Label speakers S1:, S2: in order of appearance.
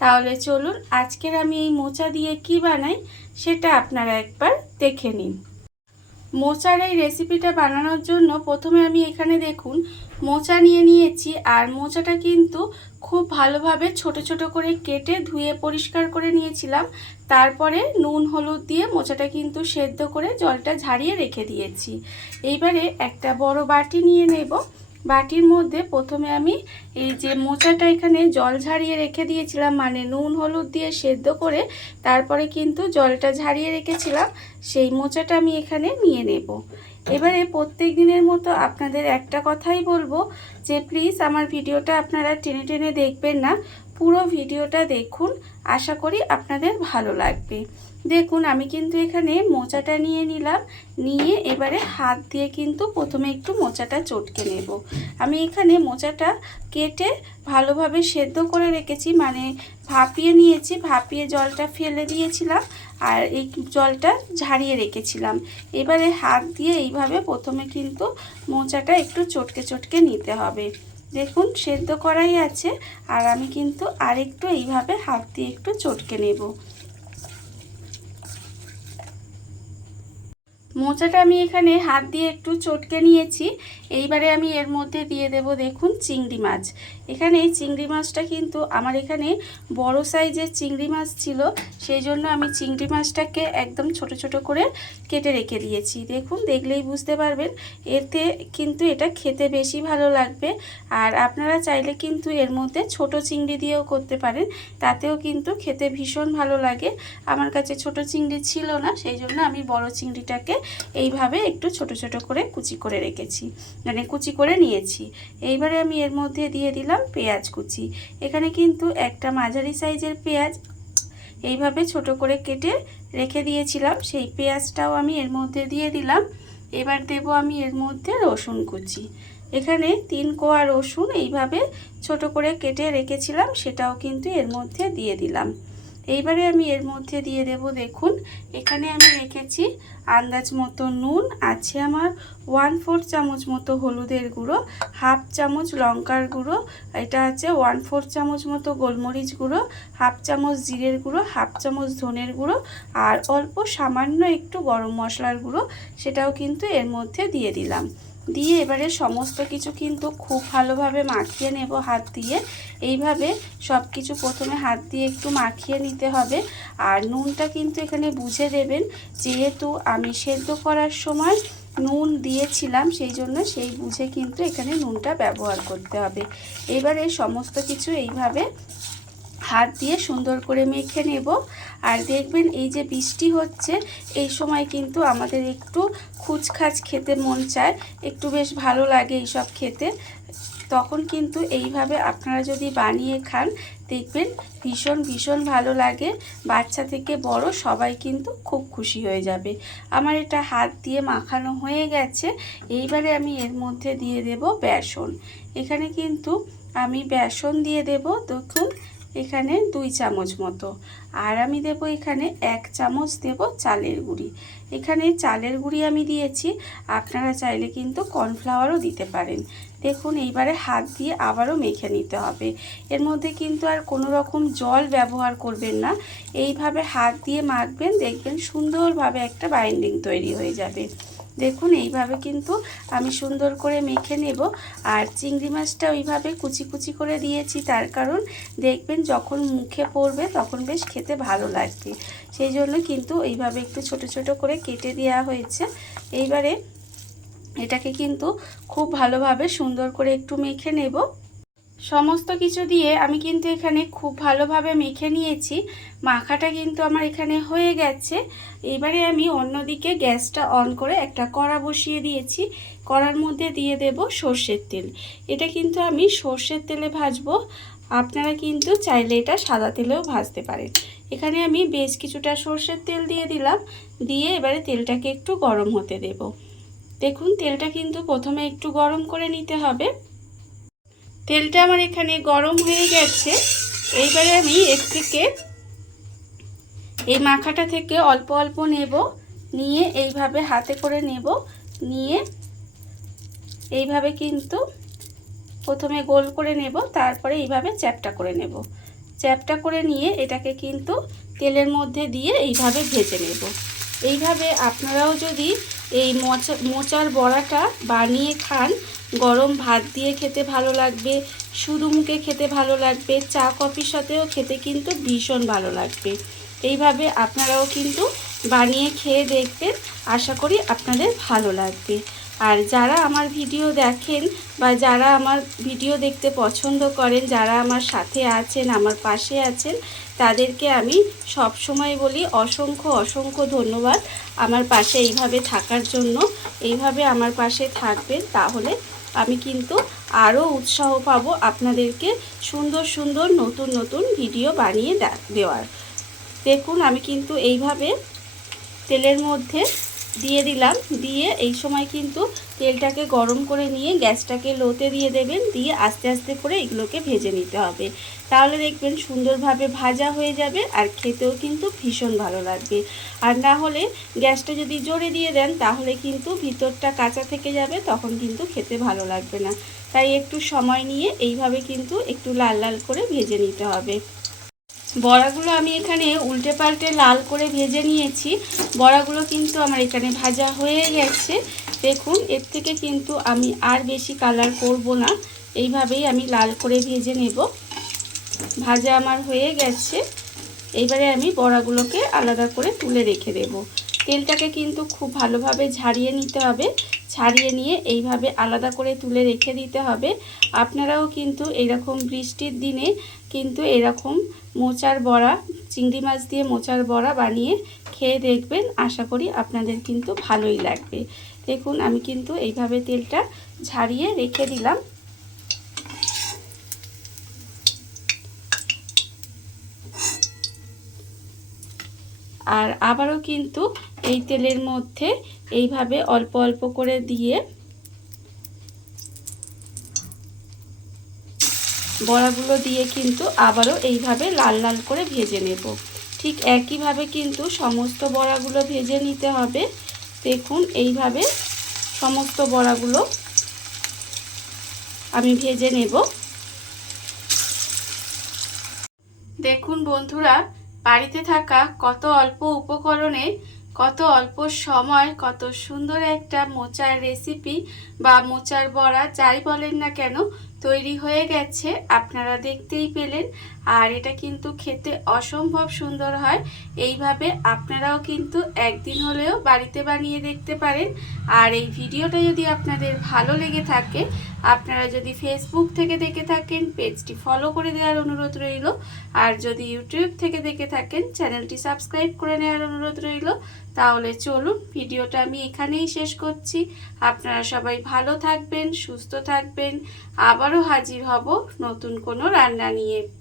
S1: তাহলে চলুন আজকের আমি এই মোচা দিয়ে কি বানাই সেটা আপনারা একবার দেখে নিন। মোচার এই রেসিপিটা বানানোর জন্য প্রথমে আমি এখানে দেখুন, মোচা নিয়ে নিয়েছি আর মোচাটা কিন্তু খুব ভালোভাবে ছোট ছোট করে কেটে ধুয়ে পরিষ্কার করে নিয়েছিলাম। তারপরে নুন, হলুদ দিয়ে মোচাটা কিন্তু সেদ্ধ করে জলটা ঝারিয়ে রেখে দিয়েছি। এইবারে একটা বড় বাটি নিয়ে নেব। বাটির মধ্যে প্রথমে আমি এই যে মোচাটা এখানে জল ঝারিয়ে রেখে দিয়েছিলাম মানে নুন, হলুদ দিয়ে সেদ্ধ করে তারপরে কিন্তু জলটা ঝারিয়ে রেখেছিলাম, সেই মোচাটা আমি এখানে নিয়ে নেব। এবারে প্রত্যেক দিনের মতো আপনাদের একটা কথাই বলব, যে প্লিজ আমার ভিডিওটা আপনারা টেনে টেনে দেখবেন না, পুরো ভিডিওটা দেখুন, আশা করি আপনাদের ভালো লাগবে। দেখুন, আমি কিন্তু এখানে মোচাটা নিয়ে নিলাম। নিয়ে এবারে হাত দিয়ে কিন্তু প্রথমে একটু মোচাটা চটকে নেব। আমি এখানে মোচাটা কেটে ভালোভাবে সেদ্ধ করে রেখেছি মানে ভাপিয়ে নিয়েছি, ভাপিয়ে জলটা ফেলে দিয়েছিলাম আর এই জলটা ঝাড়িয়ে রেখেছিলাম। এবারে হাত দিয়ে এইভাবে প্রথমে কিন্তু মোচাটা একটু চটকে চটকে নিতে হবে। দেখুন, সেদ্ধ করাই আছে আর আমি কিন্তু আরেকটু এইভাবে হাত দিয়ে একটু চটকে নেব। মোচাটা আমি এখানে হাত দিয়ে একটু চটকে নিয়েছি। এইবারে আমি এর মধ্যে দিয়ে দেব দেখুন চিংড়ি মাছ। এখানে এই চিংড়ি মাছটা কিন্তু আমার এখানে বড় সাইজের চিংড়ি মাছ ছিল, সেই জন্য আমি চিংড়ি মাছটাকে একদম ছোট ছোট করে কেটে রেখে দিয়েছি। দেখুন, দেখলেই বুঝতে পারবেন, এতে কিন্তু এটা খেতে বেশি ভালো লাগবে। আর আপনারা চাইলে কিন্তু এর মধ্যে ছোট চিংড়ি দিয়েও করতে পারেন, তাতেও কিন্তু খেতে ভীষণ ভালো লাগে। আমার কাছে ছোট চিংড়ি ছিল না, সেই জন্য আমি বড় চিংড়িটাকে এইভাবে একটু ছোট ছোট করে কুচি করে রেখেছি। মানে কুচি করে নিয়েছি। এইবারে আমি এর মধ্যে দিয়ে দিলাম পেঁয়াজ কুচি। এখানে কিন্তু একটা মাঝারি সাইজের পেঁয়াজ এইভাবে ছোট করে কেটে রেখে দিয়েছিলাম। সেই পেঁয়াজটাও আমি এর মধ্যে দিয়ে দিলাম। এবার দেব আমি এর মধ্যে রসুন কুচি। এখানে তিন কোয়া রসুন এইভাবে ছোট করে কেটে রেখেছিলাম। সেটাও কিন্তু এর মধ্যে দিয়ে দিলাম। এইবারে আমি এর মধ্যে দিয়ে দেব, দেখুন, এখানে আমি রেখেছি আন্দাজ মতো নুন, আছে আমার ওয়ান ফোর চামচ মতো হলুদের গুঁড়ো হাফ চামচ লঙ্কার গুঁড়ো, এটা আছে ওয়ান ফোর চামচ মতো গোলমরিচ গুঁড়ো হাফ চামচ জিরের গুঁড়ো হাফ চামচ ধনের গুঁড়ো, আর অল্প সামান্য একটু গরম মশলার গুঁড়ো, সেটাও কিন্তু এর মধ্যে দিয়ে দিলাম। দিয়ে এবারে সমস্ত কিছু কিন্তু খুব ভালোভাবে মাখিয়ে নেব হাত দিয়ে। এইভাবে সব কিছু প্রথমে হাত দিয়ে একটু মাখিয়ে নিতে হবে। আর নুনটা কিন্তু এখানে বুঝে দেবেন, যেহেতু আমি সেদ্ধ করার সময় নুন দিয়েছিলাম, সেই জন্য সেই বুঝে কিন্তু এখানে নুনটা ব্যবহার করতে হবে। এবারে সমস্ত কিছু এইভাবে হাত দিয়ে সুন্দর করে মেখে নেব। আর দেখবেন এই যে বৃষ্টি হচ্ছে, এই সময় কিন্তু আমাদের একটু খুচখাচ খেতে মন চায়, একটু বেশ ভালো লাগে এইসব খেতে। তখন কিন্তু এইভাবে আপনারা যদি বানিয়ে খান, দেখবেন ভীষণ ভীষণ ভালো লাগে। বাচ্চা থেকে বড় সবাই কিন্তু খুব খুশি হয়ে যাবে। আমার এটা হাত দিয়ে মাখানো হয়ে গেছে। এইবারে আমি এর মধ্যে দিয়ে দেব বেসন। এখানে কিন্তু আমি বেসন দিয়ে দেব। দেখুন এখানে দুই চামচ মতো। আর আমি দেব এখানে এক চামচ দেব চালের গুঁড়ি। এখানে চালের গুঁড়ি আমি দিয়েছি, আপনারা চাইলে কিন্তু কর্নফ্লাওয়ারও দিতে পারেন। দেখুন, এইবারে হাত দিয়ে আবারও মেখে নিতে হবে। এর মধ্যে কিন্তু আর কোনো রকম জল ব্যবহার করবেন না। এইভাবে হাত দিয়ে মাখবেন, দেখবেন সুন্দরভাবে একটা বাইন্ডিং তৈরি হয়ে যাবে। দেখুন, এইভাবে কিন্তু আমি সুন্দর করে মেখে নেব। আর চিংড়ি মাছটা ওইভাবে কুচি কুচি করে দিয়েছি, তার কারণ দেখবেন যখন মুখে পড়বে তখন বেশ খেতে ভালো লাগবে। সেই জন্য কিন্তু এইভাবে একটু ছোট ছোট করে কেটে দেওয়া হয়েছে। এইবারে এটাকে কিন্তু খুব ভালোভাবে সুন্দর করে একটু মেখে নেব। সমস্ত কিছু দিয়ে আমি কিন্তু এখানে খুব ভালোভাবে মেখে নিয়েছি। মাখাটা কিন্তু আমার এখানে হয়ে গেছে। এবারে আমি অন্যদিকে গ্যাসটা অন করে একটা কড়া বসিয়ে দিয়েছি। কড়ার মধ্যে দিয়ে দেব সর্ষের তেল। এটা কিন্তু আমি সর্ষের তেলে ভাজবো। আপনারা কিন্তু চাইলে এটা সাদা তেলেও ভাজতে পারেন। এখানে আমি বেশ কিছুটা সর্ষের তেল দিয়ে দিলাম। দিয়ে এবারে তেলটাকে একটু গরম হতে দেব। দেখুন, তেলটা কিন্তু প্রথমে একটু গরম করে নিতে হবে। তেলটা আমার এখানে গরম হয়ে গেছে। এইবারে আমি এর থেকে এই মাখাটা থেকে অল্প অল্প নেব। নিয়ে এইভাবে হাতে করে নেব। নিয়ে এইভাবে কিন্তু প্রথমে গোল করে নেব, তারপরে এইভাবে চ্যাপটা করে নেব। চ্যাপটা করে নিয়ে এটাকে কিন্তু তেলের মধ্যে দিয়ে এইভাবে ভেজে নেব। এইভাবে আপনারাও যদি এই মোচা, মোচার বড়াটা বানিয়ে খান। গরম ভাত দিয়ে খেতে ভালো লাগবে, শুধু মুখে খেতে ভালো লাগবে, চা, কফির সাথেও খেতে কিন্তু ভীষণ ভালো লাগবে। এইভাবে আপনারাও কিন্তু বানিয়ে খেয়ে দেখবেন। আশা করি আপনাদের ভালো লাগবে। আর যারা আমার ভিডিও দেখেন বা যারা আমার ভিডিও দেখতে পছন্দ করেন, যারা আমার সাথে আছেন, আমার পাশে আছেন, তাদেরকে আমি সব সময় বলি অসংখ্য অসংখ্য ধন্যবাদ আমার পাশে এইভাবে থাকার জন্য। এইভাবে আমার পাশে থাকবেন, তাহলে আমি কিন্তু আরও উৎসাহ পাব আপনাদেরকে সুন্দর সুন্দর নতুন নতুন ভিডিও বানিয়ে দেওয়ার। দেখুন, আমি কিন্তু এইভাবে তেলের মধ্যে দিয়ে দিলাম। দিয়ে এই সময় কিন্তু তেলটাকে গরম করে নিয়ে গ্যাসটাকে লোতে দিয়ে দেবেন। দিয়ে আস্তে আস্তে করে এগুলোকে ভেজে নিতে হবে। তাহলে দেখবেন সুন্দরভাবে ভাজা হয়ে যাবে আর খেতেও কিন্তু ভীষণ ভালো লাগবে। আর না হলে গ্যাসটা যদি জোরে দিয়ে দেন, তাহলে কিন্তু ভিতরটা কাঁচা থেকে যাবে, তখন কিন্তু খেতে ভালো লাগবে না। তাই একটু সময় নিয়ে এইভাবে কিন্তু একটু লাল লাল করে ভেজে নিতে হবে। বড়াগুলো আমি এখানে উল্টে পাল্টে লাল করে ভেজে নিয়েছি। বড়াগুলো কিন্তু আমার এখানে ভাজা হয়ে গেছে। দেখুন, এর থেকে কিন্তু আমি আর বেশি কালার করব না। এইভাবেই আমি লাল করে ভেজে নেব। ভাজা আমার হয়ে গেছে। এইবারে আমি বড়াগুলোকে আলাদা করে তুলে রেখে দেব। তেলটাকে কিন্তু খুব ভালোভাবে ঝাড়িয়ে নিতে হবে। ছাড়িয়ে নিয়ে এইভাবে আলাদা করে তুলে রেখে দিতে হবে। আপনারাও কিন্তু এরকম বৃষ্টির দিনে কিন্তু এরকম মোচার বড়া, চিংড়ি মাছ দিয়ে মোচার বড়া বানিয়ে খেয়ে দেখবেন। আশা করি আপনাদের কিন্তু ভালোই লাগবে। দেখুন, আমি কিন্তু এইভাবে তেলটা ঝাড়িয়ে রেখে দিলাম। আর আবারও কিন্তু এই তেলের মধ্যে এইভাবে অল্প অল্প করে দিয়ে বড়াগুলো দিয়ে কিন্তু আবারও এইভাবে লাল লাল করে ভেজে নেব। ঠিক একইভাবে কিন্তু সমস্ত বড়াগুলো ভেজে নিতে হবে। দেখুন, এইভাবে সমস্ত বড়াগুলো আমি ভেজে নেব। দেখুন বন্ধুরা বাড়িতে থাকা কত অল্প উপকরণে, কত অল্প সময়, কত সুন্দর একটা মোচার রেসিপি বা মোচার বড়া যাই বলেন না কেন, তৈরি হয়ে গেছে। আপনারা দেখতেই পেলেন। আর এটা কিন্তু খেতে অসম্ভব সুন্দর হয়। এইভাবে আপনারাও কিন্তু একদিন হলেও বাড়িতে বানিয়ে দেখতে পারেন। আর এই ভিডিওটা যদি আপনাদের ভালো লেগে থাকে, আপনারা যদি ফেসবুক থেকে দেখে থাকেন, পেজটি ফলো করে দেওয়ার অনুরোধ রইল। আর যদি ইউটিউব থেকে দেখে থাকেন, চ্যানেলটি সাবস্ক্রাইব করে নেওয়ার অনুরোধ রইল। তাহলে চলুন, ভিডিওটা আমি এখানেই শেষ করছি। আপনারা সবাই ভালো থাকবেন, সুস্থ থাকবেন। আবারও হাজির হব নতুন কোনো রান্না নিয়ে।